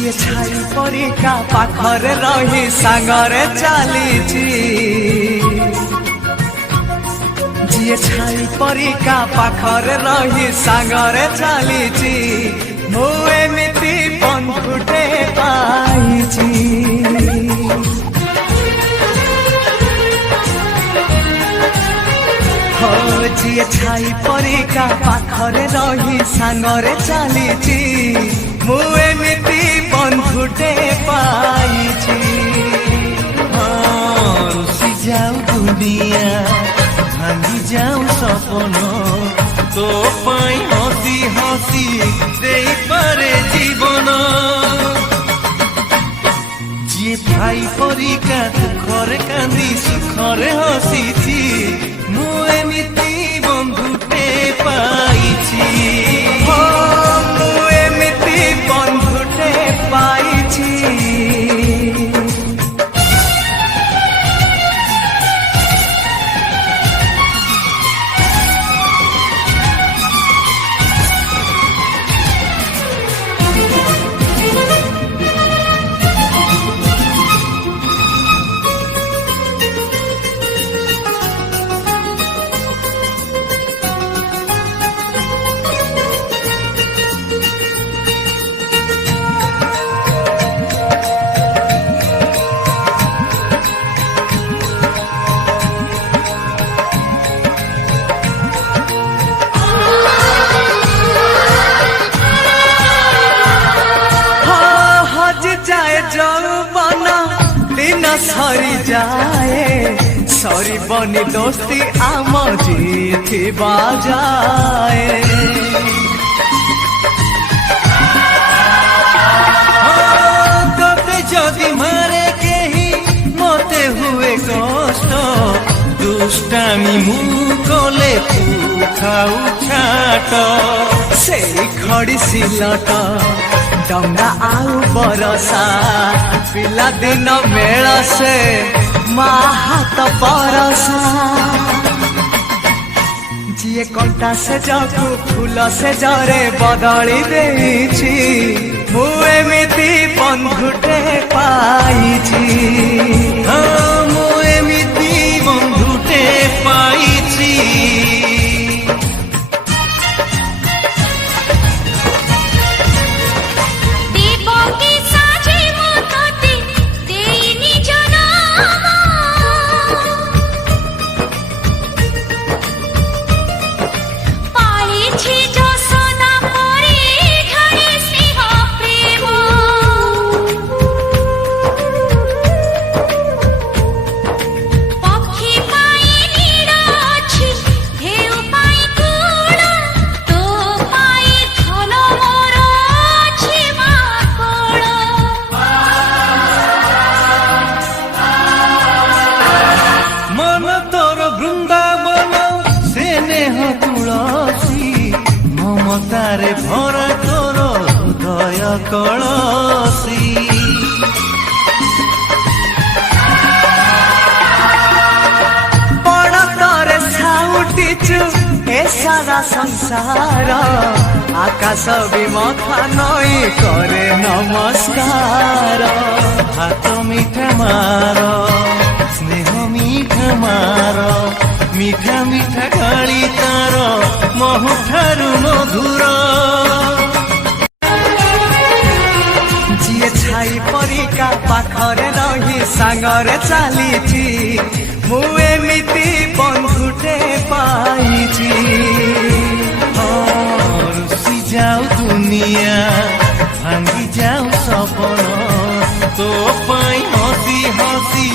ଯିଏ ଛାଇ ପରିକା ପାଖରେ ରହି ସାଙ୍ଗରେ ଚାଲିଛି ଯିଏ ଛାଇ ପରିକା ପାଖରେ ରହି ସାଙ୍ଗରେ ଚାଲିଛି ମୁଁ ଏମିତି ବନ୍ଧୁଟେ ପାଇଛି ଯିଏ ଛାଇ ପରିକା ପାଖରେ ରହି ସାଙ୍ଗରେ ଚାଲିଛି ମୁଁ ଏମିତି ବନ୍ଧୁଟେ ପାଇଛି ରୁଷି ଯାଉ ଦୁନିଆ ଭାଙ୍ଗି ଯାଉ ସପନ ତୋ ପାଇଁ ହସି ହସି ଦେଇପାରେ ଜୀବନ ଯିଏ ଭାଇ ପରିକା ଦୁଃଖରେ କାନ୍ଦି ସୁଖରେ ହସିଛି ମୁଁ ଏମିତି ବନ୍ଧୁଟେ ପାଇଛି ମୁଁ ଏମିତି ବନ୍ଧୁଟେ ପାଇଛି सरी जाए सरी बनी दोस्ती आम जीती बाजाए तोते जदि मारे केही मते हुए कष्ट दुष्टामी मु कले तू खाऊ छाट से खड़ी सिलट डंगा आउ बरसा पिला दिन मेल से माँ हाथ बरसा जिए कंटा से जगू फूल से जरे बदली देछि मु एमिति बंधुटे पाइछि मु एमिति बंधुटे पाइछि ममतारे भरा तोर हृदय कलसी बड़ तोरे साउटिचु ए सारा संसार आकाश भी मथा नई करे नमस्कार हाथ मीठा मार स्नेह मीठा मार मीठा मीठा गाली तार महुठारु मधुर जिए छाई परिका पाखरे रही सांगरे चालिछि मु एमिति बंधुटे पाइछि रुषि जाऊ दुनिया भांगी जाऊ सपन तो पाई हसी हसी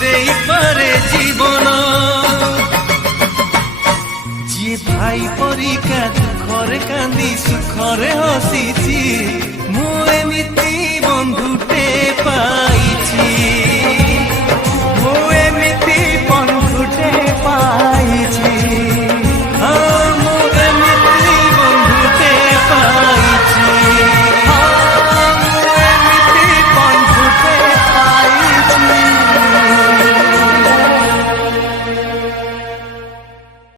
ଦେଇପାରେ ଜୀବନ भाई परिका दुखरे कांदी सुखरे हसीछि मु एमिति बंधुटे